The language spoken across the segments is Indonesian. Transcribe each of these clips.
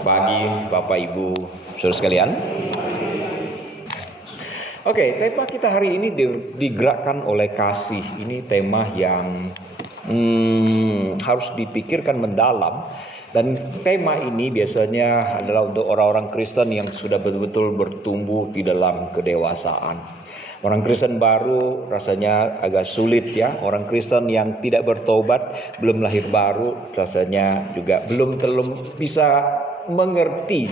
pagi Bapak Ibu saudara sekalian. Oke, tema kita hari ini digerakkan oleh kasih. Ini tema yang harus dipikirkan mendalam. Dan tema ini biasanya adalah untuk orang-orang Kristen yang sudah betul-betul bertumbuh di dalam kedewasaan. Orang Kristen baru rasanya agak sulit ya. Orang Kristen yang tidak bertobat, belum lahir baru, rasanya juga belum bisa mengerti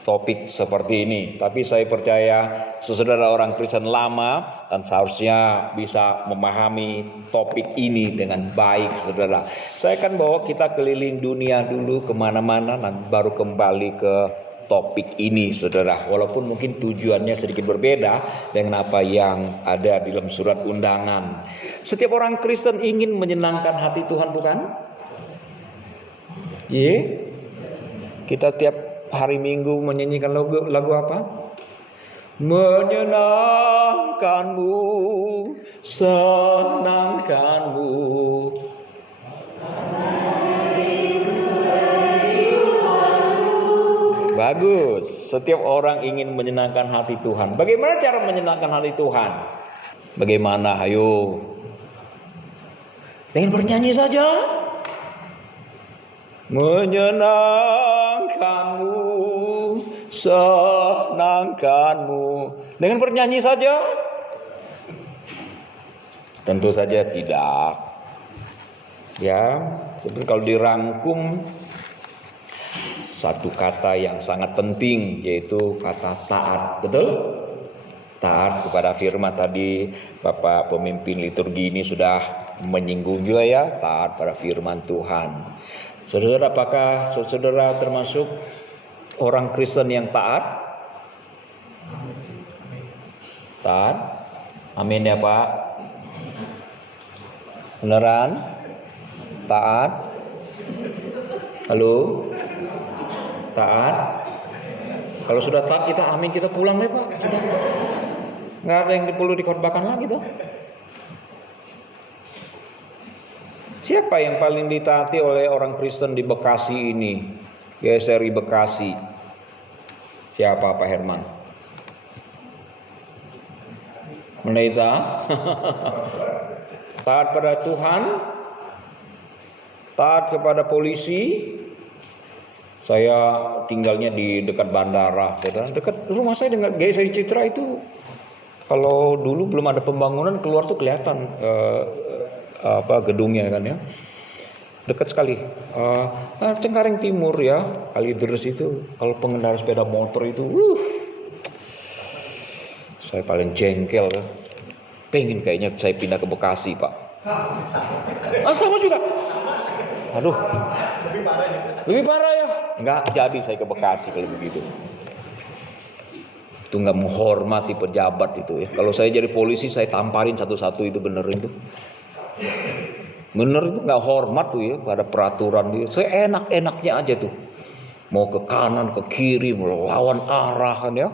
topik seperti ini. Tapi saya percaya saudara orang Kristen lama dan seharusnya bisa memahami topik ini dengan baik, saudara. Saya akan bawa kita keliling dunia dulu kemana-mana dan baru kembali ke topik ini, saudara. Walaupun mungkin tujuannya sedikit berbeda dengan apa yang ada di dalam surat undangan. Setiap orang Kristen ingin menyenangkan hati Tuhan, bukan? Kita tiap hari Minggu menyanyikan lagu apa? Menyenangkanmu, senangkanmu. Bagus, setiap orang ingin menyenangkan hati Tuhan. Bagaimana cara menyenangkan hati Tuhan? Bagaimana? Ayo. Dengan bernyanyi saja. Menyenangkanmu, senangkanmu. Dengan bernyanyi saja? Tentu saja tidak. Ya, seperti kalau dirangkum satu kata yang sangat penting, yaitu kata taat. Betul? Taat kepada firman. Tadi Bapak pemimpin liturgi ini sudah menyinggung juga ya, taat pada firman Tuhan. Saudara, apakah saudara termasuk orang Kristen yang taat? Taat? Amin ya Pak. Beneran? Taat? Halo? Taat? Kalau sudah taat kita amin, kita pulang deh Pak. Sudah. Nggak ada yang perlu dikorbankan lagi tuh. Siapa yang paling ditaati oleh orang Kristen di Bekasi ini? GSRI Bekasi. Siapa Pak Herman? Pendeta? Taat pada Tuhan? Taat kepada polisi? Saya tinggalnya di dekat bandara, dekat rumah saya dengan GSRI Citra itu. Kalau dulu belum ada pembangunan, keluar tuh kelihatan gedungnya kan ya, dekat sekali. Cengkareng Timur ya, Kalideres itu. Kalau pengendara sepeda motor itu, saya paling jengkel. Pengen kayaknya saya pindah ke Bekasi Pak. Sama juga. Aduh, lebih parah ya. Nggak jadi saya ke Bekasi kalau begitu. Itu nggak menghormati pejabat itu ya. Kalau saya jadi polisi saya tamparin satu-satu itu, bener itu. Bener itu nggak hormat tuh ya pada peraturan dia. Saya enak-enaknya aja tuh. Mau ke kanan, ke kiri, melawan arah kan ya.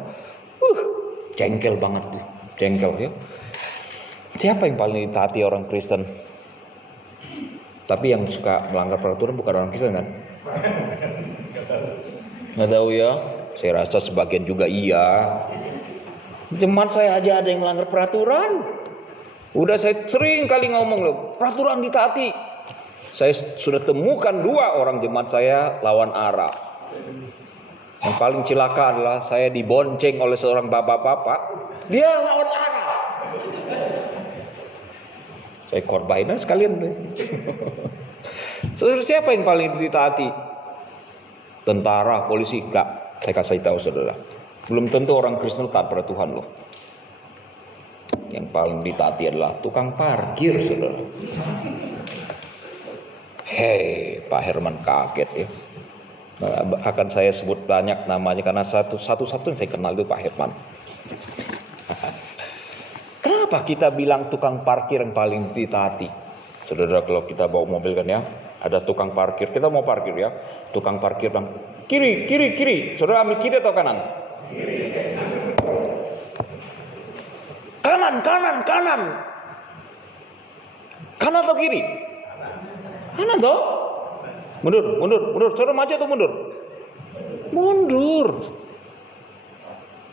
Jengkel banget tuh. Jengkel ya. Siapa yang paling ditaati orang Kristen? Tapi yang suka melanggar peraturan bukan orang Kristen kan? Nggak tahu ya. Saya rasa sebagian juga iya. Jemaat saya aja ada yang melanggar peraturan. Udah saya sering kali ngomong loh, peraturan ditaati. Saya sudah temukan 2 orang jemaat saya lawan arah. Yang paling cilaka adalah saya dibonceng oleh seorang bapak-bapak. Dia lawan arah. Saya korbanin sekalian deh. Saudara, siapa yang paling ditaati? Tentara, polisi? Enggak. Saya kasih tahu saudara. Belum tentu orang Kristen taat pada Tuhan loh. Yang paling ditaati adalah tukang parkir, saudara. Hei, Pak Herman kaget ya. Akan saya sebut banyak namanya karena satu-satu yang saya kenal itu Pak Herman. Kenapa kita bilang tukang parkir yang paling ditaati? Saudara, kalau kita bawa mobil kan ya, ada tukang parkir, kita mau parkir ya. Tukang parkir bilang, kiri. Saudara ambil kiri atau kanan? Kiri. Kanan. Kanan atau kiri? Kanan toh? Mundur. Saudara maju atau mundur? Mundur.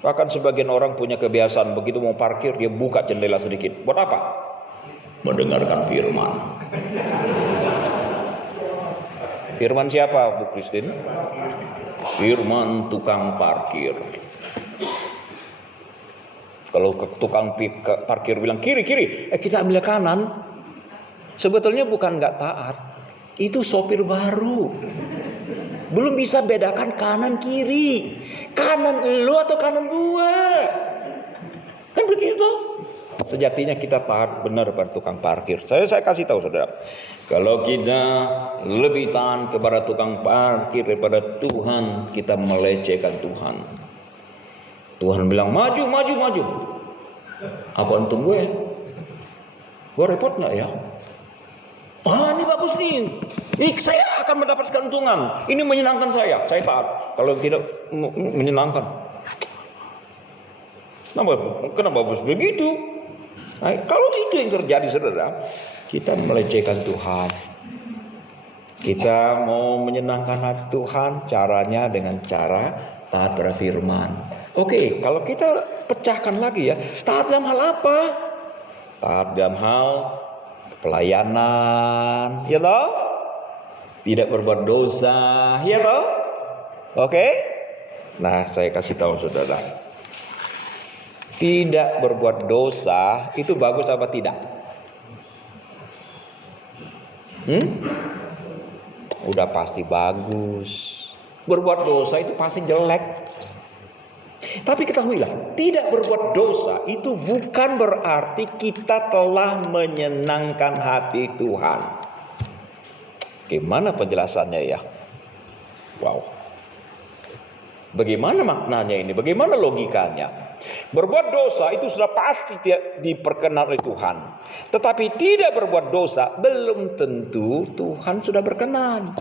Bahkan sebagian orang punya kebiasaan begitu mau parkir dia buka jendela sedikit. Buat apa? Mendengarkan firman. Firman siapa, Bu Christine? Firman tukang parkir. Kalau tukang parkir bilang kiri, kita ambil kanan. Sebetulnya bukan nggak taat, itu sopir baru. Belum bisa bedakan kanan kiri, kanan lu atau kanan gua. Kan begitu. Sejatinya kita taat benar pada tukang parkir. Saya kasih tahu saudara, kalau kita lebih taat kepada tukang parkir daripada Tuhan, kita melecehkan Tuhan. Tuhan bilang maju. Apa untung gue? Gue repot nggak ya? Ini bagus nih. Saya akan mendapatkan keuntungan. Ini menyenangkan saya. Saya taat. Kalau tidak menyenangkan, kenapa harus begitu? Nah, kalau itu yang terjadi saudara, kita melecehkan Tuhan. Kita mau menyenangkan hati Tuhan, caranya dengan cara taat pada firman. Oke, kalau kita pecahkan lagi ya, taat dalam hal apa? Taat dalam hal pelayanan, ya toh? Tidak berbuat dosa, ya toh? Oke? Nah, saya kasih tahu saudara. Tidak berbuat dosa itu bagus apa tidak? Udah pasti bagus. Berbuat dosa itu pasti jelek. Tapi ketahuilah, tidak berbuat dosa itu bukan berarti kita telah menyenangkan hati Tuhan. Gimana penjelasannya ya? Wow. Bagaimana maknanya ini? Bagaimana logikanya? Berbuat dosa itu sudah pasti tidak diperkenan oleh Tuhan. Tetapi tidak berbuat dosa belum tentu Tuhan sudah berkenan.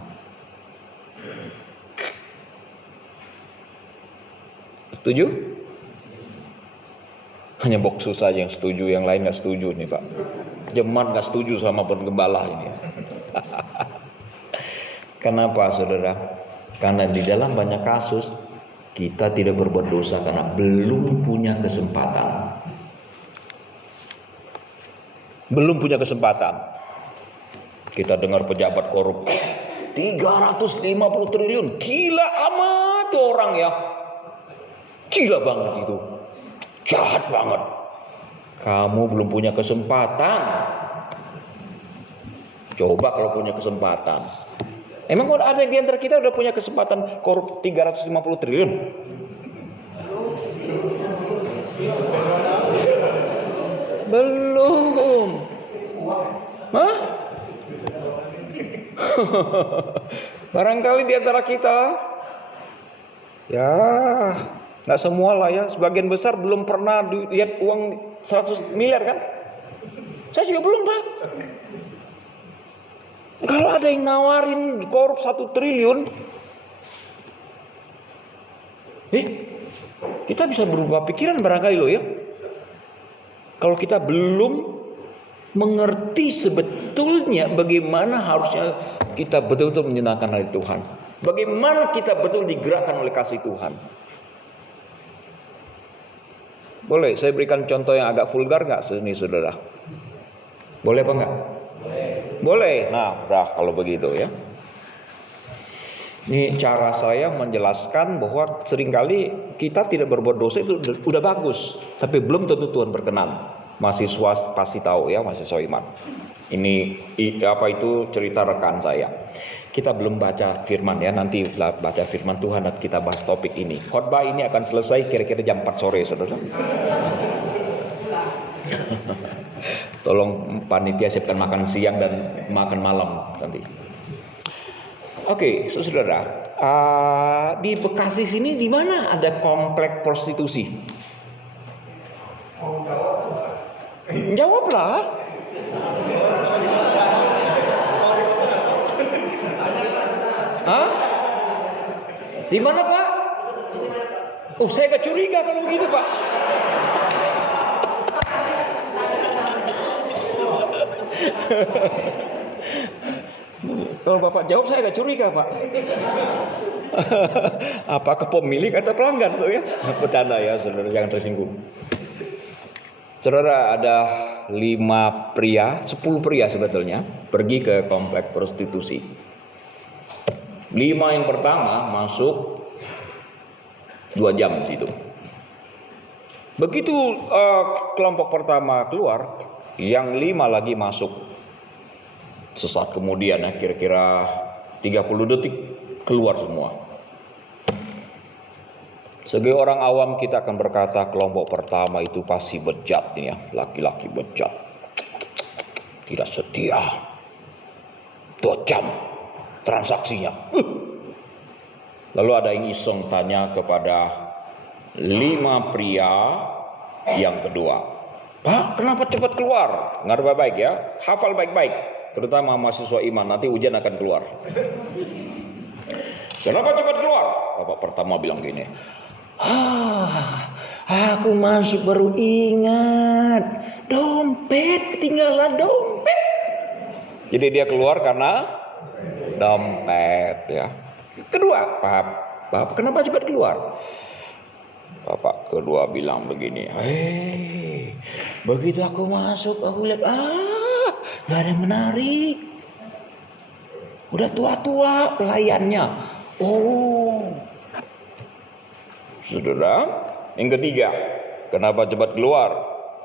Setuju? Hanya Boksu saja yang setuju, yang lain gak setuju nih Pak. Jemaat gak setuju sama penggembala ini. Kenapa saudara? Karena di dalam banyak kasus kita tidak berbuat dosa karena belum punya kesempatan. Belum punya kesempatan. Kita dengar pejabat korup 350 triliun. Gila amat tuh orang ya. Gila banget itu. Jahat banget. Kamu belum punya kesempatan. Coba kalau punya kesempatan. Emang ada di antara kita udah punya kesempatan korup 350 triliun? Belum. Hah? Barangkali di antara kita, ya nggak semua lah ya, sebagian besar belum pernah lihat uang 100 miliar kan? Saya juga belum Pak. Kalau ada yang nawarin korup 1 triliun, kita bisa berubah pikiran barangkali loh ya. Kalau kita belum mengerti sebetulnya bagaimana harusnya kita betul-betul menyenangkan hati Tuhan. Bagaimana kita betul digerakkan oleh kasih Tuhan. Boleh saya berikan contoh yang agak vulgar gak sini saudara? Boleh apa enggak? Boleh. Nah, kalau begitu ya. Ini cara saya menjelaskan bahwa seringkali kita tidak berbuat dosa itu udah bagus, tapi belum tentu Tuhan berkenan. Mahasiswa pasti tahu ya, mahasiswa iman. Ini apa itu cerita rekan saya. Kita belum baca firman ya, nanti baca firman Tuhan dan kita bahas topik ini. Khotbah ini akan selesai kira-kira jam 4 sore, saudara. Tolong panitia siapkan makan siang dan makan malam nanti. Oke, saudara, di Bekasi sini di mana ada komplek prostitusi? Jawablah. Hah? Di mana Pak? Oh, saya agak curiga kalau begitu Pak. Kalau Bapak jawab saya agak curiga, Pak. Apakah pemilik atau pelanggan tuh ya? Bercanda ya, saudara, jangan tersinggung. Saudara, ada 10 pria sebetulnya pergi ke komplek prostitusi. 5 yang pertama masuk 2 jam di situ. Begitu kelompok pertama keluar, yang 5 lagi masuk. Sesaat kemudian ya, kira-kira 30 detik keluar semua. Sebagai orang awam kita akan berkata kelompok pertama itu pasti bejat nih ya, laki-laki bejat, tidak setia, 2 jam transaksinya. Lalu ada yang iseng tanya kepada 5 pria yang kedua, Pak, kenapa cepat keluar? Dengar baik-baik ya, hafal baik-baik, terutama mahasiswa iman, nanti ujian akan keluar. Kenapa cepat keluar? Bapak pertama bilang gini, aku masuk baru ingat, dompet, ketinggalan dompet. Jadi dia keluar karena dompet ya. Kedua, Bapak kenapa cepat keluar? Bapak kedua bilang begini, begitu aku masuk, aku lihat, gak ada yang menarik. Udah tua-tua pelayannya. Saudara, yang ketiga, kenapa cepat keluar?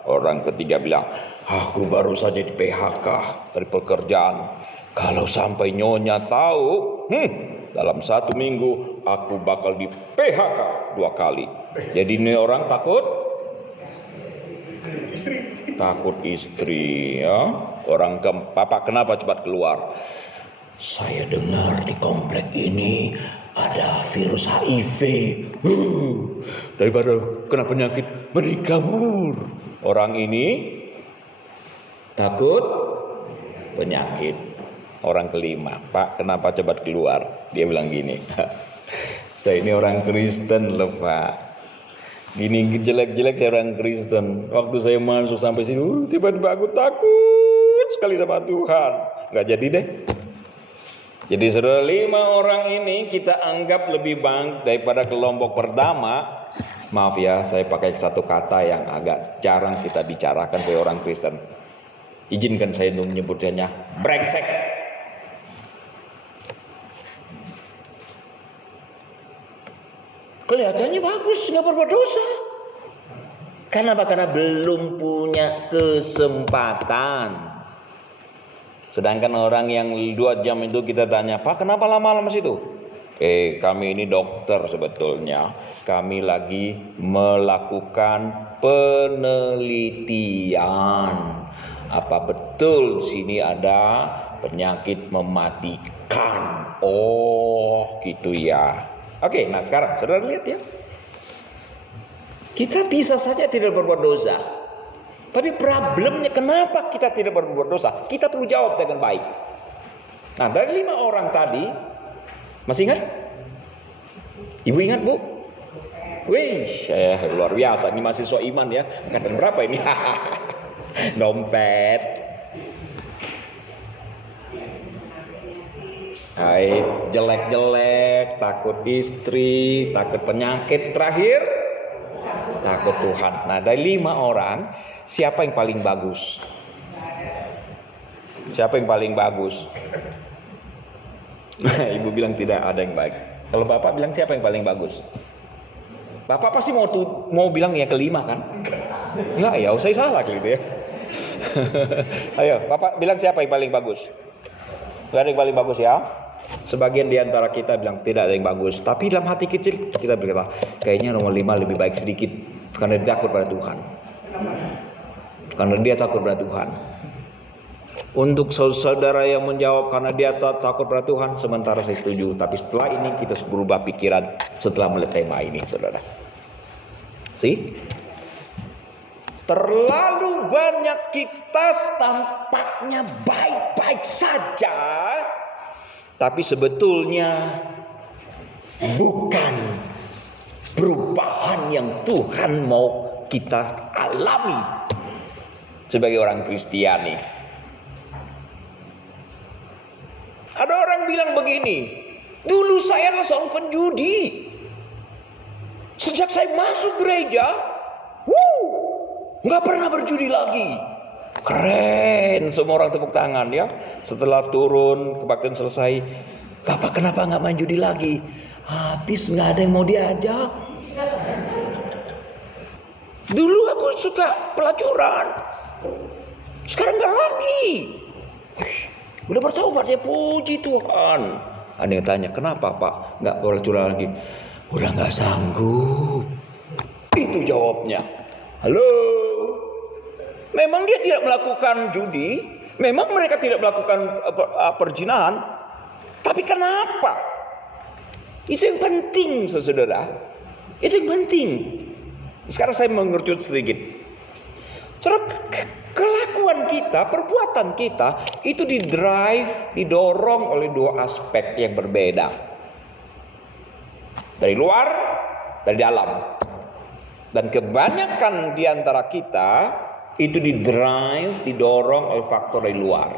Orang ketiga bilang, aku baru saja di PHK dari pekerjaan. Kalau sampai nyonya tahu, dalam 1 minggu aku bakal di PHK 2 kali. Jadi ini orang takut istri ya. Orang Bapak kenapa cepat keluar? Saya dengar di komplek ini ada virus HIV. Daripada kena penyakit, mending kabur. Orang ini takut penyakit. Orang kelima, Pak kenapa cepat keluar? Dia bilang gini, saya ini orang Kristen loh Pak. Gini jelek-jelek saya orang Kristen. Waktu saya masuk sampai sini, tiba-tiba aku takut sekali sama Tuhan. Gak jadi deh. Jadi saudara, 5 orang ini kita anggap lebih baik daripada kelompok pertama. Maaf ya, saya pakai satu kata yang agak jarang kita bicarakan sebagai orang Kristen. Izinkan saya untuk menyebutnya brengsek. Kelihatannya bagus, nggak berbuat dosa. Kenapa? Karena belum punya kesempatan. Sedangkan orang yang 2 jam itu kita tanya, Pak kenapa lama-lama situ? Kami ini dokter sebetulnya. Kami lagi melakukan penelitian. Apa betul sini ada penyakit mematikan? Oh gitu ya. Oke, nah sekarang saudara lihat ya. Kita bisa saja tidak berbuat dosa. Tapi problemnya kenapa kita tidak berbuat dosa? Kita perlu jawab dengan baik. Nah dari 5 orang tadi, masih ingat? Ibu ingat Bu? Wih, luar biasa. Ini mahasiswa iman ya. Angkatan berapa ini? Dompet. Jelek-jelek, takut istri, takut penyakit, terakhir takut Tuhan. Nah dari 5 orang, siapa yang paling bagus? Siapa yang paling bagus? Ibu bilang tidak ada yang baik. Kalau Bapak bilang siapa yang paling bagus? Bapak pasti mau bilang yang kelima kan? Enggak ya, saya salah gitu ya. Ayo, Bapak bilang siapa yang paling bagus? Gak ada yang paling bagus ya. Sebagian di antara kita bilang tidak ada yang bagus. Tapi dalam hati kecil kita berkata, kayaknya nomor 5 lebih baik sedikit. Karena dia takut pada Tuhan. Karena dia takut pada Tuhan. Untuk saudara yang menjawab karena dia takut pada Tuhan, sementara saya setuju. Tapi setelah ini kita berubah pikiran setelah melihat tema ini, saudara. Terlalu banyak kita tampaknya baik-baik saja, tapi sebetulnya bukan perubahan yang Tuhan mau kita alami sebagai orang Kristiani. bilang begini, dulu saya adalah seorang penjudi. Sejak saya masuk gereja, nggak pernah berjudi lagi. Keren, semua orang tepuk tangan ya. Setelah turun kebaktian selesai, Bapak kenapa nggak main judi lagi? Habis nggak ada yang mau diajak. Dulu aku suka pelacuran, sekarang nggak lagi. Udah bertobat ya, puji Tuhan. Ada yang tanya, kenapa Pak nggak boleh curang lagi? Udah nggak sanggup. Itu jawabnya. Halo. Memang dia tidak melakukan judi, memang mereka tidak melakukan perzinahan, tapi kenapa? Itu yang penting, saudara. Itu yang penting. Sekarang saya mengerucut sedikit. Saudara, kelakuan kita, perbuatan kita itu didorong oleh dua aspek yang berbeda. Dari luar, dari dalam. Dan kebanyakan di antara kita itu didorong oleh faktor dari luar.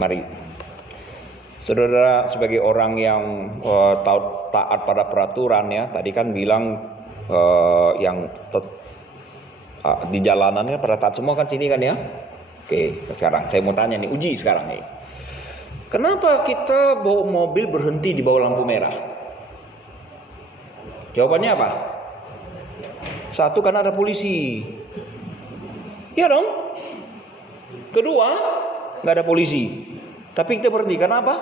Mari, saudara, sebagai orang yang taat pada peraturan ya, tadi kan bilang di jalanannya pada taat semua kan sini kan ya. Oke, sekarang saya mau tanya nih, uji sekarang nih. Kenapa kita bawa mobil berhenti di bawah lampu merah? Jawabannya apa? Satu, karena ada polisi. Iya dong. Kedua, nggak ada polisi. Tapi kita berhenti, karena apa?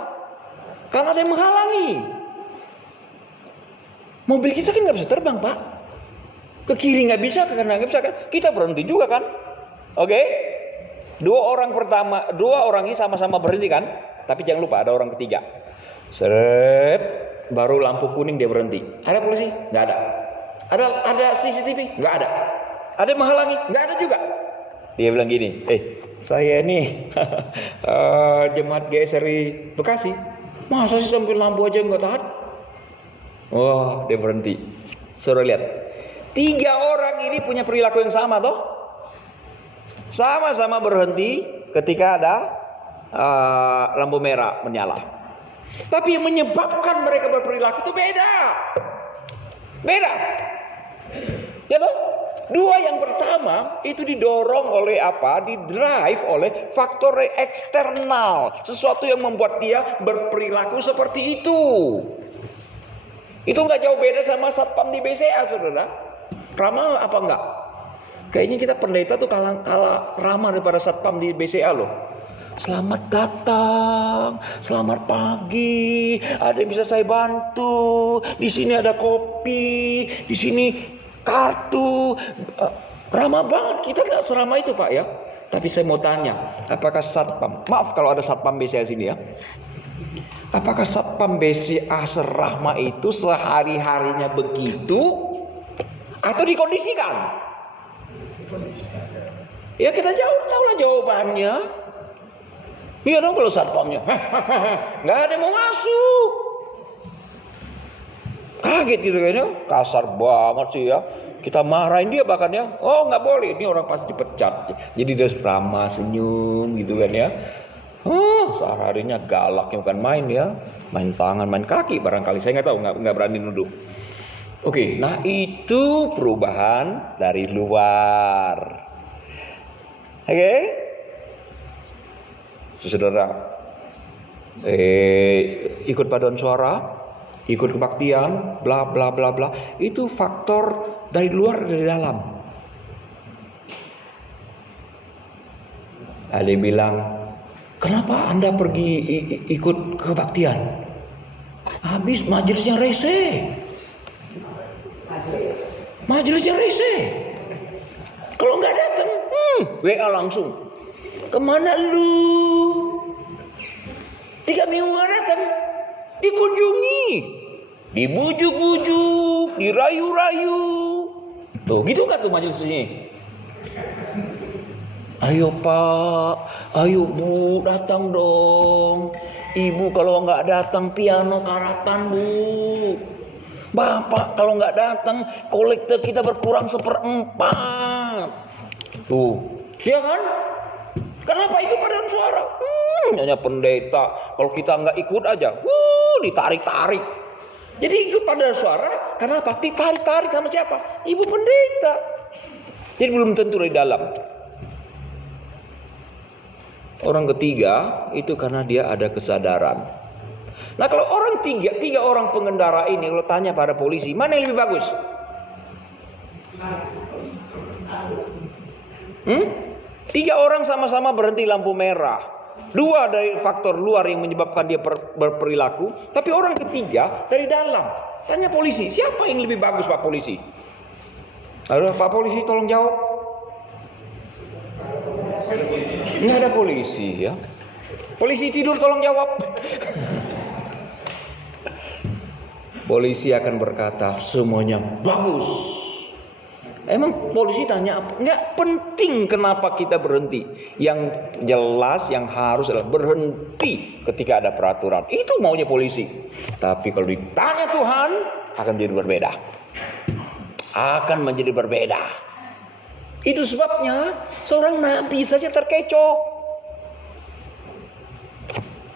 Karena ada yang menghalangi. Mobil kita kan nggak bisa terbang, Pak. Ke kiri nggak bisa, ke kanan nggak bisa kan? Kita berhenti juga kan? Oke? Dua orang ini sama-sama berhenti kan? Tapi jangan lupa ada orang ketiga. Seret, baru lampu kuning dia berhenti. Ada polisi? Nggak ada. Ada CCTV? Nggak ada. Ada yang menghalangi? Nggak ada juga. Dia bilang gini, saya ini jemaat GSRI Bekasi, masa sih sampai lampu aja nggak taat? Wah, dia berhenti. Saudara lihat, 3 orang ini punya perilaku yang sama toh? Sama-sama berhenti ketika ada lampu merah menyala. Tapi yang menyebabkan mereka berperilaku itu beda. Ya toh? Dua yang pertama itu didorong oleh apa? Didrive oleh faktor eksternal. Sesuatu yang membuat dia berperilaku seperti itu. Itu nggak jauh beda sama satpam di BCA, saudara. Ramah apa enggak? Kayaknya kita pendeta tuh kalah ramah daripada satpam di BCA loh. Selamat datang, selamat pagi. Ada yang bisa saya bantu? Di sini ada kopi, di sini kartu. Ramah banget. Kita nggak seramah itu, Pak ya. Tapi saya mau tanya, apakah satpam? Maaf kalau ada satpam BCA sini ya. Apakah satpam BCA seramah itu sehari-harinya begitu atau dikondisikan? Ya kita tahu lah jawabannya. Iya dong, kalau satpamnya nggak ada yang mau masuk, kaget gitu kayaknya, kasar banget sih ya. Kita marahin dia bahkan ya, oh nggak boleh, ini orang pasti dipecat. Jadi dia ramah, senyum gitu kan ya. Seharinya galaknya bukan main ya, main tangan, main kaki barangkali, saya nggak tahu, nggak berani nuduh. Oke, nah itu perubahan dari luar. Oke, saudara, ikut paduan suara, ikut kebaktian, bla bla bla bla, itu faktor dari luar dari dalam. Ada yang bilang, kenapa Anda pergi ikut kebaktian? Habis majelisnya rese. Kalau nggak datang, WA langsung. Kemana lu? 3 minggu nggak datang. Dikunjungi, dibujuk-bujuk, dirayu-rayu. Tuh, gitu nggak tuh majelis ini? Ayo Pak, ayo Bu, datang dong. Ibu kalau nggak datang piano karatan Bu. Bapak kalau nggak datang kolektor kita berkurang 1/4. Tuh, ya kan? Kenapa ikut paduan suara? Hanya pendeta. Kalau kita nggak ikut aja, ditarik-tarik. Jadi ikut paduan suara, kenapa? Ditarik-tarik sama siapa? Ibu pendeta. Jadi belum tentu dari dalam. Orang ketiga itu karena dia ada kesadaran. Nah kalau orang tiga orang pengendara ini, kalau tanya pada polisi, mana yang lebih bagus? Tiga orang sama-sama berhenti lampu merah. Dua dari faktor luar yang menyebabkan dia berperilaku, tapi orang ketiga dari dalam. Tanya polisi, siapa yang lebih bagus Pak Polisi? Aduh Pak Polisi tolong jawab. Nggak ada polisi ya. Polisi tidur tolong jawab. Polisi akan berkata semuanya bagus. Emang polisi tanya apa? Nggak penting kenapa kita berhenti. Yang jelas yang harus adalah berhenti ketika ada peraturan. Itu maunya polisi. Tapi kalau ditanya Tuhan akan menjadi berbeda. Akan menjadi berbeda. Itu sebabnya seorang nabi saja terkecoh.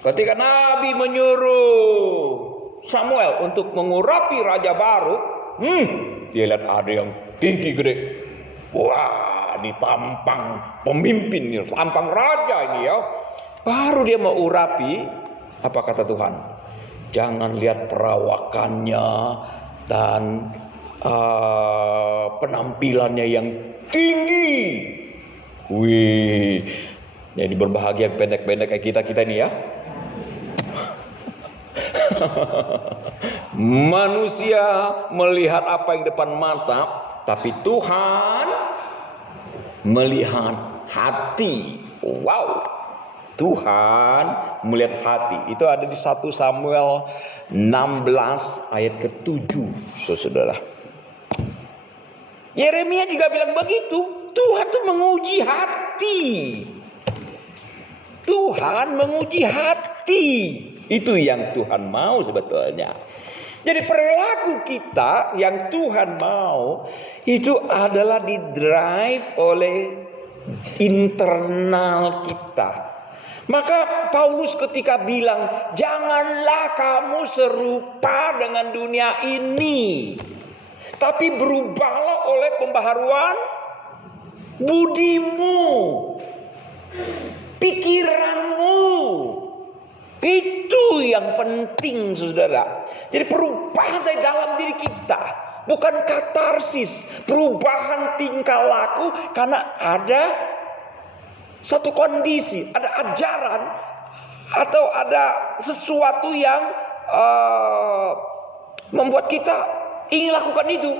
Ketika nabi menyuruh Samuel untuk mengurapi raja baru, dia lihat ada yang tinggi gede. Wah, ditampang pemimpin ini, tampang raja ini ya. Baru dia mau urapi, apa kata Tuhan? Jangan lihat perawakannya dan penampilannya yang tinggi. Wih, jadi berbahagia pendek-pendek kayak kita ini ya. Manusia melihat apa yang depan mata, tapi Tuhan melihat hati. Wow, Tuhan melihat hati. Itu ada di 1 Samuel 16 ayat ke-7, saudara. Yeremia juga bilang begitu. Tuhan tuh menguji hati. Tuhan menguji hati. Itu yang Tuhan mau sebetulnya. Jadi perilaku kita yang Tuhan mau itu adalah didrive oleh internal kita. Maka Paulus ketika bilang, janganlah kamu serupa dengan dunia ini, tapi berubahlah oleh pembaharuan budimu, pikiranmu. Itu yang penting, saudara. Jadi perubahan dari dalam diri kita, bukan katarsis, perubahan tingkah laku karena ada satu kondisi, ada ajaran atau ada sesuatu yang membuat kita ingin lakukan itu.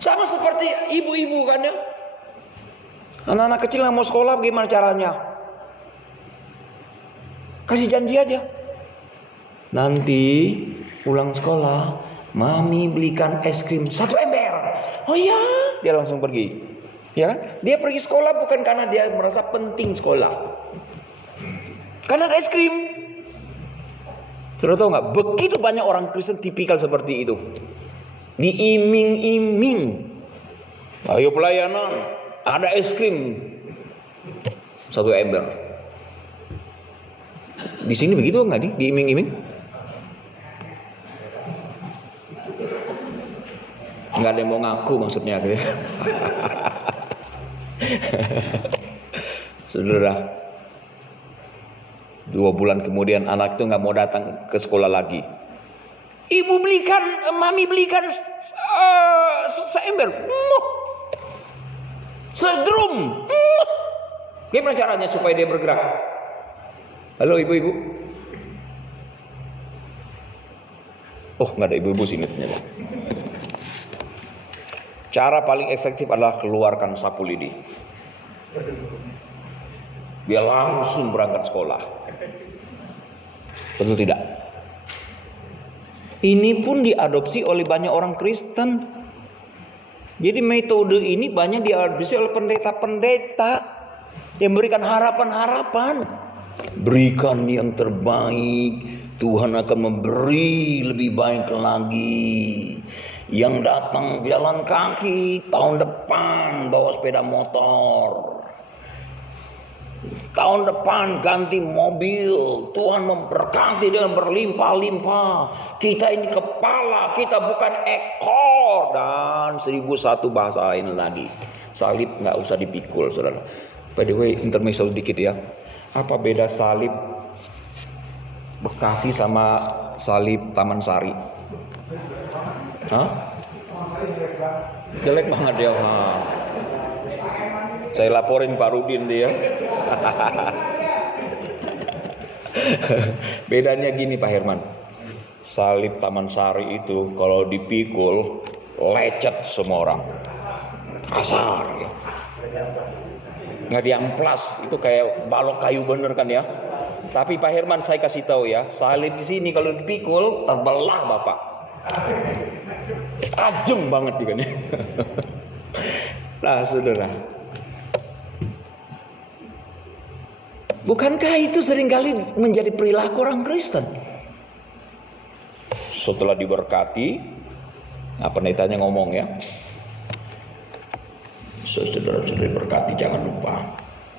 Sama seperti ibu-ibu kan ya. Anak-anak kecil yang mau sekolah bagaimana caranya? Kasih janji aja. Nanti pulang sekolah, mami belikan es krim 1 ember. Oh ya, dia langsung pergi. Ya kan? Dia pergi sekolah bukan karena dia merasa penting sekolah. Karena ada es krim. Sudah tahu nggak? Begitu banyak orang Kristen tipikal seperti itu. Diiming-iming. Ayo pelayanan, ada es krim 1 ember. Di sini begitu nggak nih? Diiming-iming? Nggak ada yang mau ngaku maksudnya gitu. Saudara, 2 bulan kemudian anak itu nggak mau datang ke sekolah lagi. Mami belikan seember, sedrum. Gimana caranya supaya dia bergerak? Halo ibu-ibu. Oh, nggak ada ibu-ibu sini ternyata. Cara paling efektif adalah keluarkan sapu lidi. Dia langsung berangkat sekolah. Betul tidak? Ini pun diadopsi oleh banyak orang Kristen. Jadi metode ini banyak diadopsi oleh pendeta-pendeta yang memberikan harapan-harapan. Berikan yang terbaik, Tuhan akan memberi lebih baik lagi. Yang datang jalan kaki, tahun depan bawa sepeda motor. Tahun depan ganti mobil. Tuhan memberkati dengan berlimpah-limpah. Kita ini kepala, kita bukan ekor. Dan 1001 bahasa lain lagi. Salib nggak usah dipikul, saudara. By the way, intermezzo dikit ya. Apa beda salib Bekasi sama salib Taman Sari? Hah? Jelek banget ya. Saya laporin Pak Rudin dia. Bedanya gini Pak Herman. Salib Taman Sari itu kalau dipikul lecet semua orang. Kasar ya. Nggak diamplas, itu kayak balok kayu bener kan ya. Tapi Pak Herman saya kasih tahu ya, salib di sini kalau dipikul terbelah Bapak. Tajam banget kan ya. Nah saudara, bukankah itu seringkali menjadi perilaku orang Kristen? Setelah diberkati, nah pendetanya ngomong ya, saudara-saudara diberkati, jangan lupa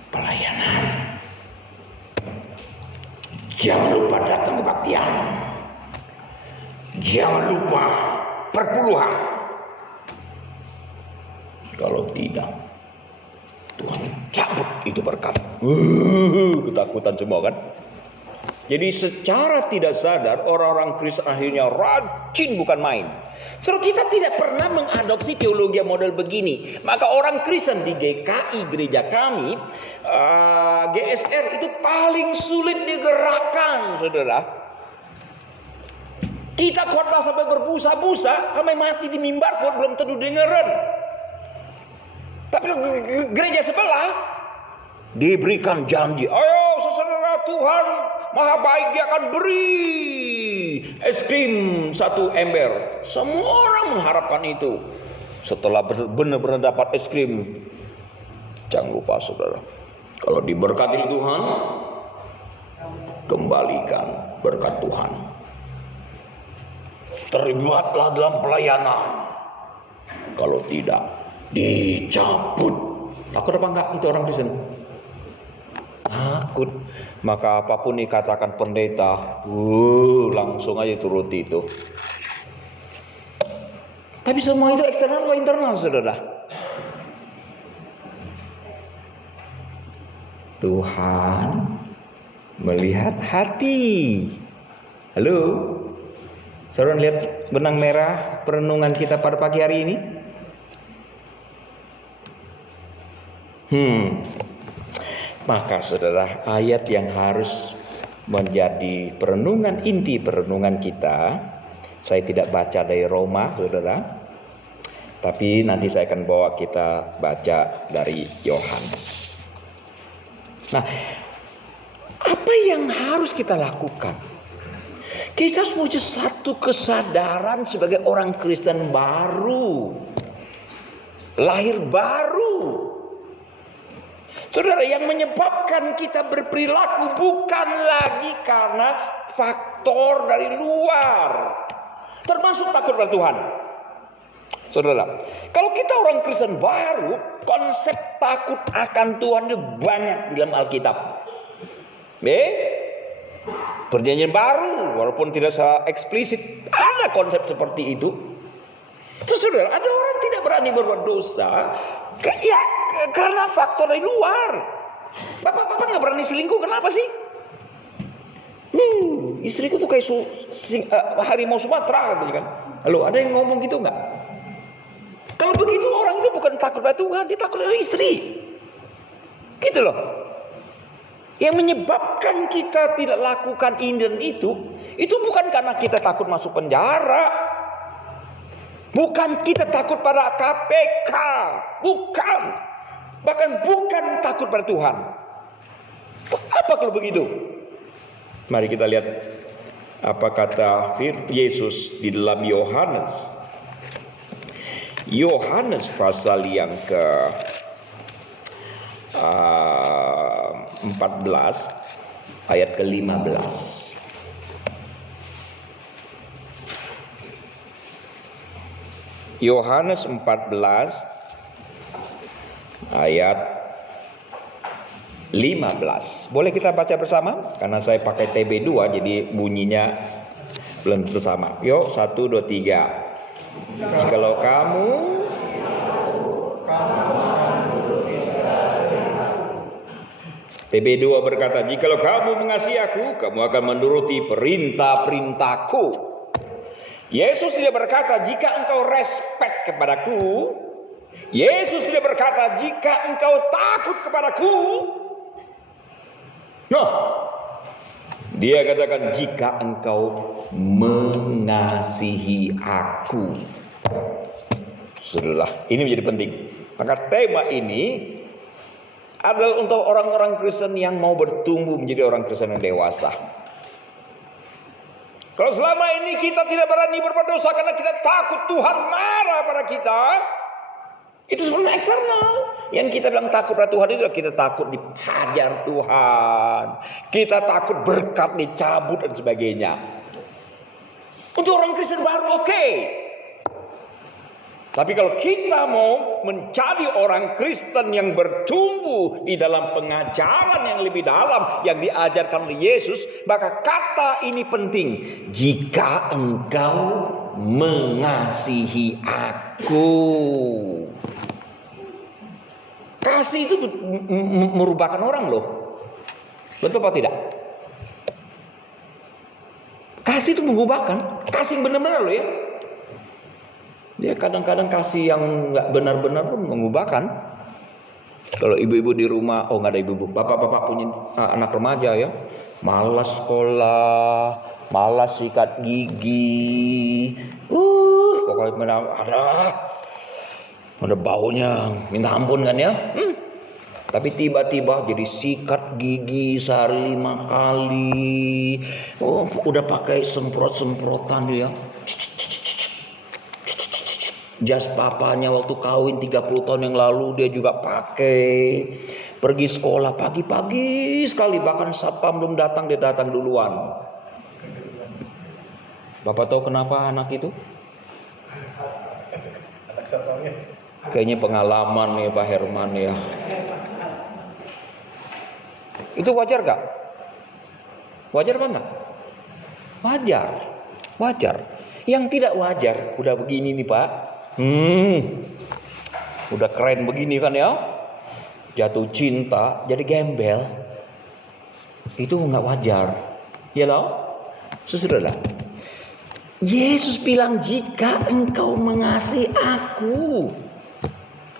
pelayanan, jangan lupa datang kebaktian, jangan lupa perpuluhan. Kalau tidak, Tuhan cabut itu berkat. Ketakutan semua kan. Jadi secara tidak sadar orang-orang Kristen akhirnya rajin bukan main. So kita tidak pernah mengadopsi teologi model begini. Maka orang Kristen di GKI gereja kami, GSR itu paling sulit digerakkan, saudara. Kita khotbah sampai berbusa-busa, sampai mati di mimbar pun belum tentu dengeran. Tapi gereja sebelah diberikan janji, ayo saudara, Tuhan Maha Baik, Dia akan beri es krim 1 ember. Semua orang mengharapkan itu. Setelah benar-benar dapat es krim, jangan lupa saudara, kalau diberkati Tuhan, kembalikan berkat Tuhan. Terlibatlah dalam pelayanan. Kalau tidak, dicabut. Takut apa enggak itu orang Kristen? Takut. Maka apapun dikatakan pendeta, langsung aja turuti itu. Tapi semua itu eksternal atau internal, saudara? Tuhan melihat hati. Halo, saudara lihat benang merah perenungan kita pada pagi hari ini? Maka saudara, ayat yang harus menjadi perenungan, inti perenungan kita, saya tidak baca dari Roma saudara, tapi nanti saya akan bawa kita baca dari Yohanes. Nah, apa yang harus kita lakukan? Kita harus punya satu kesadaran sebagai orang Kristen baru, lahir baru. Saudara, yang menyebabkan kita berperilaku bukan lagi karena faktor dari luar, termasuk takut pada Tuhan. Saudara, kalau kita orang Kristen baru, konsep takut akan Tuhan itu banyak di dalam Alkitab. Perjanjian baru, walaupun tidak secara eksplisit, ada konsep seperti itu. Saudara, ada orang tidak berani berbuat dosa, ya karena faktor dari luar. Bapak nggak berani selingkuh, kenapa sih? Istriku tuh kayak harimau Sumatera katanya kan. Halo, ada yang ngomong gitu nggak? Kalau begitu orang itu bukan takut pada Tuhan, dia takut pada istri. Gitu loh. Yang menyebabkan kita tidak lakukan ini dan itu bukan karena kita takut masuk penjara. Bukan kita takut pada KPK. Bukan. Bahkan bukan takut pada Tuhan. Apa kalau begitu? Mari kita lihat apa kata Yesus di dalam Yohanes. Yohanes pasal yang ke 14 ayat ke-15. Yohanes 14 ayat 15. Boleh kita baca bersama? Karena saya pakai TB2 jadi bunyinya belum tentu sama. Yuk, 1, 2, 3. Jikalau kamu TB2 berkata, jikalau kamu mengasihi aku, kamu akan menuruti perintah-perintahku. Yesus tidak berkata, jika engkau respect kepadaku. Yesus tidak berkata, jika engkau takut kepadaku. No. Dia katakan, jika engkau mengasihi aku. Saudara, ini menjadi penting. Maka tema ini adalah untuk orang-orang Kristen yang mau bertumbuh menjadi orang Kristen yang dewasa. Kalau selama ini kita tidak berani berbuat dosa karena kita takut Tuhan marah pada kita, itu sebenarnya eksternal. Yang kita bilang takut pada Tuhan itu kita takut dihajar Tuhan, kita takut berkat dicabut dan sebagainya. Untuk orang Kristen baru oke. Tapi kalau kita mau menjadi orang Kristen yang bertumbuh di dalam pengajaran yang lebih dalam yang diajarkan oleh Yesus, maka kata ini penting. Jika engkau mengasihi aku. Kasih itu merubahkan orang loh. Betul apa tidak? Kasih itu mengubahkan. Kasih benar-benar loh ya. Dia kadang-kadang kasih yang nggak benar-benar pun mengubahkan. Kalau ibu-ibu di rumah, oh nggak ada ibu-ibu, bapak-bapak punya anak remaja ya, malas sekolah, malas sikat gigi, pokoknya ada baunya, minta ampun kan ya. Tapi tiba-tiba jadi sikat gigi sehari 5 kali, udah pakai semprot-semprotan dia. Jas papanya waktu kawin 30 tahun yang lalu dia juga pakai. Pergi sekolah pagi-pagi sekali, bahkan satpam belum datang dia datang duluan. Bapak tahu kenapa anak itu? Kayaknya pengalaman nih Pak Herman ya. Itu wajar gak? Wajar apa enggak? Wajar. Wajar. Yang tidak wajar udah begini nih Pak. Udah keren begini kan ya, jatuh cinta jadi gembel, itu nggak wajar, ya loh, saudara. Yesus bilang jika engkau mengasihi aku,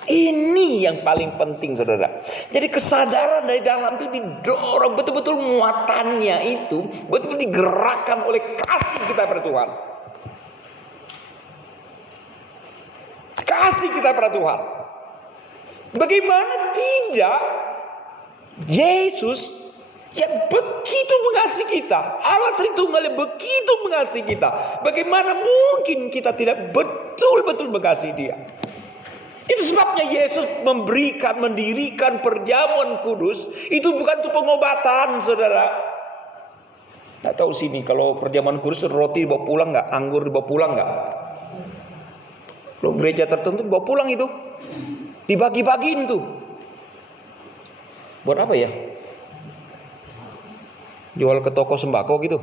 ini yang paling penting saudara. Jadi kesadaran dari dalam itu didorong betul-betul, muatannya itu betul-betul digerakkan oleh kasih kita pada Tuhan. Kasih kita pada Tuhan. Bagaimana tidak Yesus yang begitu mengasihi kita, Allah Tritunggal yang begitu mengasihi kita, bagaimana mungkin kita tidak betul-betul mengasihi Dia? Itu sebabnya Yesus mendirikan perjamuan kudus. Itu bukan untuk pengobatan saudara. Nggak tahu sini kalau perjamuan kudus roti dibawa pulang nggak, anggur dibawa pulang nggak? Kalau gereja tertentu bawa pulang itu, dibagi-bagiin tuh. Buat apa ya? Jual ke toko sembako gitu.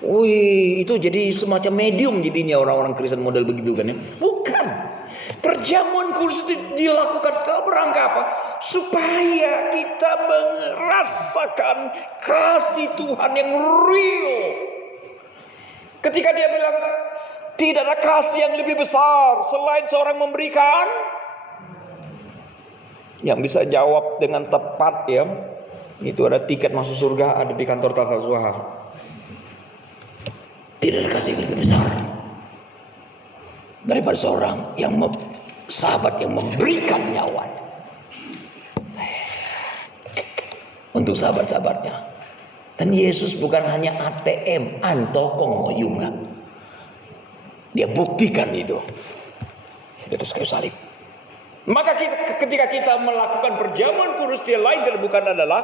Wih, itu jadi semacam medium jadinya orang-orang Kristen model begitu kan ya? Bukan. Perjamuan kudus itu dilakukan dalam rangka apa? Supaya kita merasakan kasih Tuhan yang real. Ketika dia bilang, tidak ada kasih yang lebih besar selain seorang memberikan. Yang bisa jawab dengan tepat ya, itu ada tiket masuk surga, ada di kantor tata usaha. Tidak ada kasih yang lebih besar daripada seorang yang sahabat yang memberikan nyawanya untuk sahabat-sahabatnya. Dan Yesus bukan hanya ATM, antokong moyunga. Dia buktikan itu di atas kayu salib. Maka ketika kita melakukan perjamuan kudus, dia lain dan bukan adalah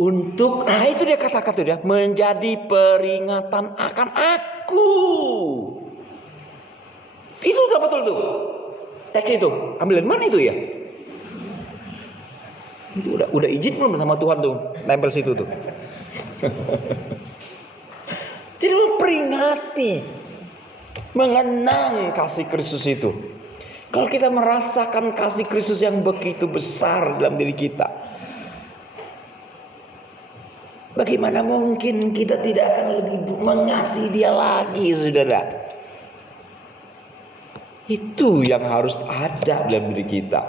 untuk, nah itu dia kata-kata dia, menjadi peringatan akan aku. Itu betul tuh teks itu. Ambilin mana itu ya? Itu udah izin belum sama Tuhan tuh nempel situ tuh. Jadi memperingati, mengenang kasih Kristus itu. Kalau kita merasakan kasih Kristus yang begitu besar dalam diri kita, bagaimana mungkin kita tidak akan lebih mengasihi Dia lagi, saudara? Itu yang harus ada dalam diri kita.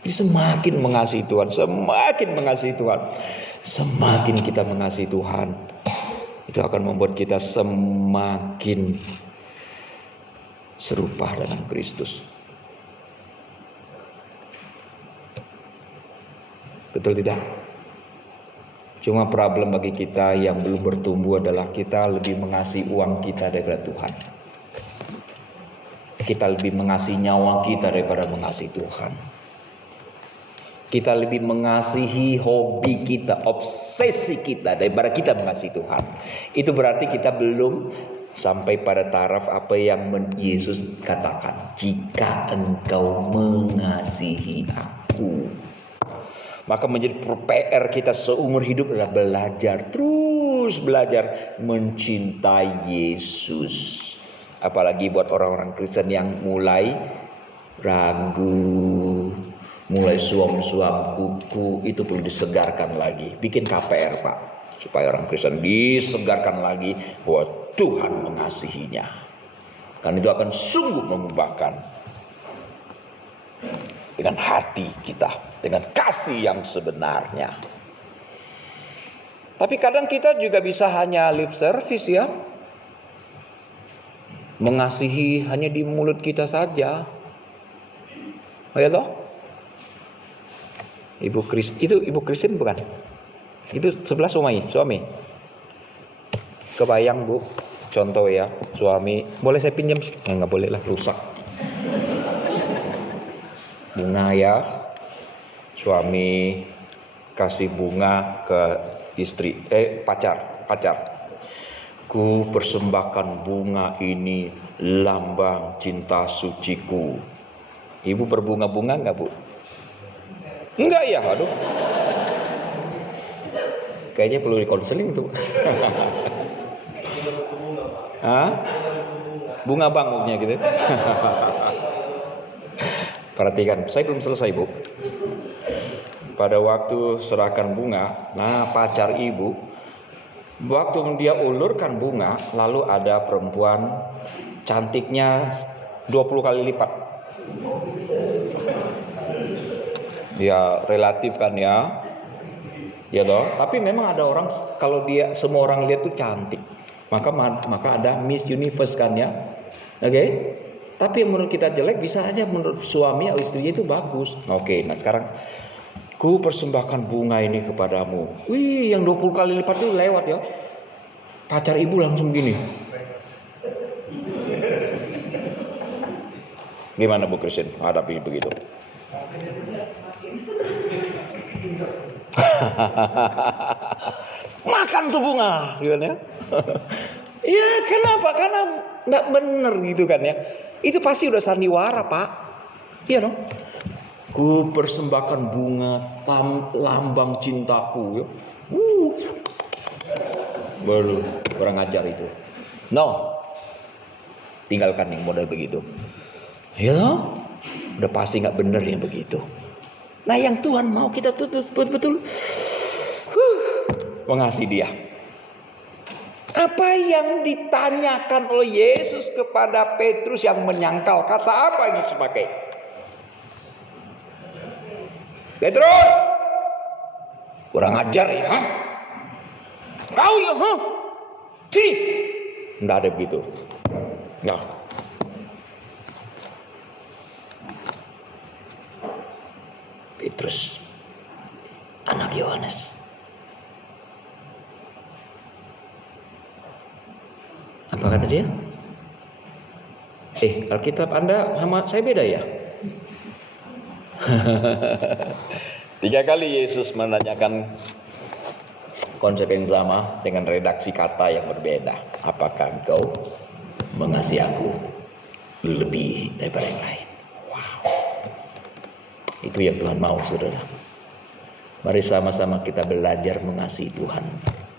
Jadi semakin mengasihi Tuhan, semakin mengasihi Tuhan, semakin kita mengasihi Tuhan, itu akan membuat kita semakin serupa dengan Kristus. Betul tidak? Cuma problem bagi kita yang belum bertumbuh adalah kita lebih mengasihi uang kita daripada Tuhan. Kita lebih mengasihi nyawa kita daripada mengasihi Tuhan. Kita lebih mengasihi hobi kita, obsesi kita daripada kita mengasihi Tuhan. Itu berarti kita belum sampai pada taraf apa yang Yesus katakan. Jika engkau mengasihi aku, maka menjadi PR kita seumur hidup adalah belajar, terus belajar mencintai Yesus. Apalagi buat orang-orang Kristen yang mulai ragu, mulai suam-suam kuku, itu perlu disegarkan lagi. Bikin KPR, Pak, supaya orang Kristen disegarkan lagi bahwa Tuhan mengasihinya. Karena itu akan sungguh mengubahkan dengan hati kita, dengan kasih yang sebenarnya. Tapi kadang kita juga bisa hanya lip service ya. Mengasihi hanya di mulut kita saja. Oh ya toh? Ibu Kristen bukan? Itu sebelah suami. Kebayang Bu, contoh ya, suami, boleh saya pinjam? Nggak boleh lah, rusak. Bunga ya, suami kasih bunga ke istri, pacar. Ku persembahkan bunga ini lambang cinta suciku. Ibu berbunga-bunga enggak, Bu? Enggak ya, aduh. Kayaknya perlu dikonseling tuh. Hah? Bunga banguknya gitu. Perhatikan, saya belum selesai, Bu. Pada waktu serahkan bunga, nah pacar ibu, waktu dia ulurkan bunga, lalu ada perempuan cantiknya 20 kali lipat. Ya relatif kan ya. Ya toh, tapi memang ada orang, kalau dia semua orang lihat tuh cantik, maka ada Miss Universe kan ya. Oke? Tapi yang menurut kita jelek bisa aja menurut suami atau istrinya itu bagus. Oke, nah sekarang ku persembahkan bunga ini kepadamu. Wih, yang 20 kali lipat itu lewat ya. Pacar ibu langsung gini. Gimana Bu Kristen hadapi begitu? Makan tuh bunga, gitu kan ya. Ya kenapa? Karena nggak bener gitu kan ya. Itu pasti udah sandiwara, Pak. Iya dong. Ku persembahkan bunga lambang cintaku ya. Baru kurang ajar itu. No. Tinggalkan yang model begitu. Ya, udah pasti nggak bener yang begitu. Nah, yang Tuhan mau kita tuh betul-betul mengasihi Dia. Apa yang ditanyakan oleh Yesus kepada Petrus yang menyangkal, kata apa yang Yesus pakai? Petrus, kurang ajar ya, kau ya, sini, nggak ada begitu, nggak. Petrus, anak Yohanes. Apa kata dia? Alkitab Anda sama saya beda ya? 3 kali Yesus menanyakan konsep yang sama dengan redaksi kata yang berbeda. Apakah engkau mengasihi aku lebih daripada yang lain? Wow. Itu yang Tuhan mau, saudara. Mari sama-sama kita belajar mengasihi Tuhan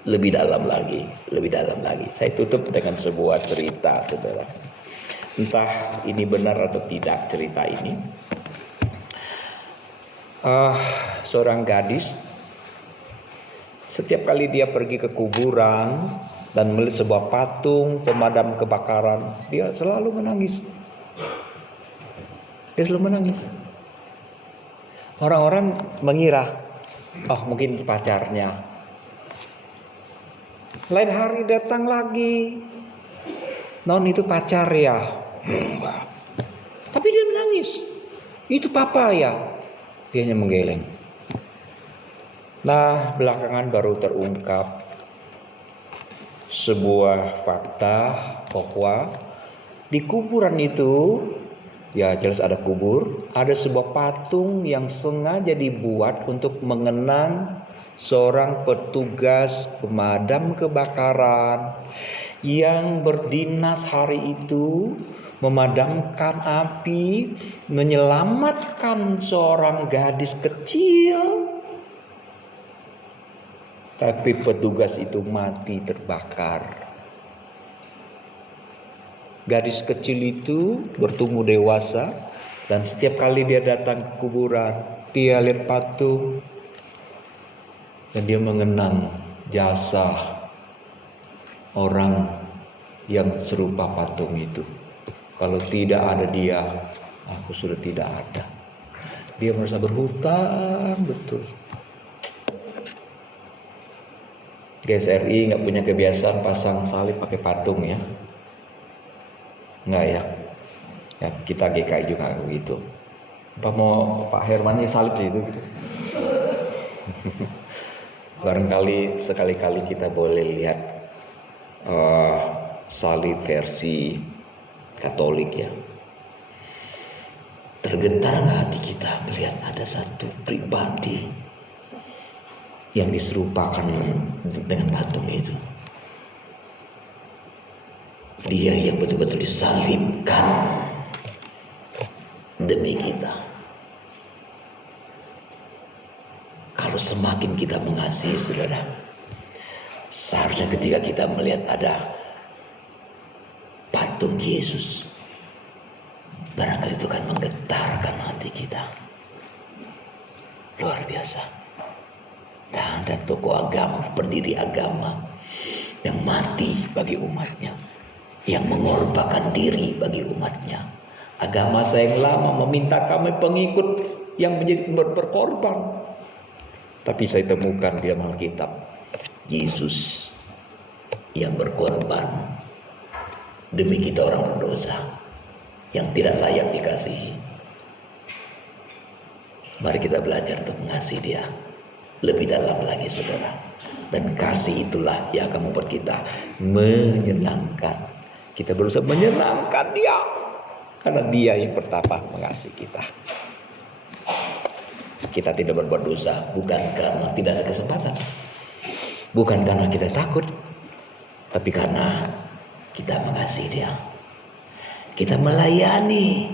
lebih dalam lagi, lebih dalam lagi. Saya tutup dengan sebuah cerita, saudara. Entah ini benar atau tidak cerita ini. Seorang gadis, setiap kali dia pergi ke kuburan dan melihat sebuah patung pemadam kebakaran, dia selalu menangis. Dia selalu menangis. Orang-orang mengira, oh mungkin pacarnya. Lain hari datang lagi, non itu pacar ya. Enggak. Tapi dia menangis. Itu papa ya. Dia hanya menggeleng. Nah, belakangan baru terungkap sebuah fakta bahwa di kuburan itu, ya jelas ada kubur, ada sebuah patung yang sengaja dibuat untuk mengenang seorang petugas pemadam kebakaran yang berdinas hari itu memadamkan api, menyelamatkan seorang gadis kecil. Tapi petugas itu mati terbakar. Gadis kecil itu bertumbuh dewasa dan setiap kali dia datang ke kuburan, dia lihat patung dan dia mengenang jasa orang yang serupa patung itu. Kalau tidak ada dia, aku sudah tidak ada. Dia merasa berhutang betul. GSRI nggak punya kebiasaan pasang salib pakai patung ya. Nggak ya. Ya kita GKI juga begitu. Apa mau Pak Hermannya salib gitu. Barangkali sekali-kali kita boleh lihat salib versi Katolik ya. Tergentar hati kita melihat ada satu pribadi yang diserupakan dengan patung itu. Dia yang betul-betul disalibkan demi kita. Kalau semakin kita mengasihi saudara, seharusnya ketika kita melihat ada patung Yesus, barangkali itu akan menggetarkan hati kita. Luar biasa. Tak ada tokoh agama, pendiri agama yang mati bagi umatnya, yang mengorbankan diri bagi umatnya. Agama saya yang lama meminta kami pengikut yang menjadi berkorban. Tapi saya temukan di dalam Alkitab, Yesus yang berkorban demi kita orang berdosa yang tidak layak dikasihi. Mari kita belajar untuk mengasihi dia lebih dalam lagi saudara. Dan kasih itulah yang akan membuat kita menyenangkan. Kita berusaha menyenangkan dia, karena dia yang pertama mengasihi kita. Kita tidak berbuat dosa bukan karena tidak ada kesempatan, bukan karena kita takut, tapi karena kita mengasihi dia. Kita melayani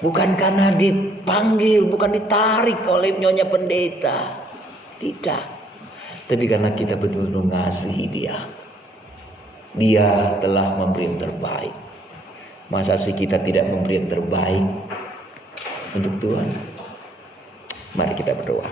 bukan karena dipanggil, bukan ditarik oleh nyonya pendeta, tidak, tapi karena kita betul-betul mengasihi dia. Dia telah memberi yang terbaik. Masa sih kita tidak memberi yang terbaik untuk Tuhan? Mari kita berdoa.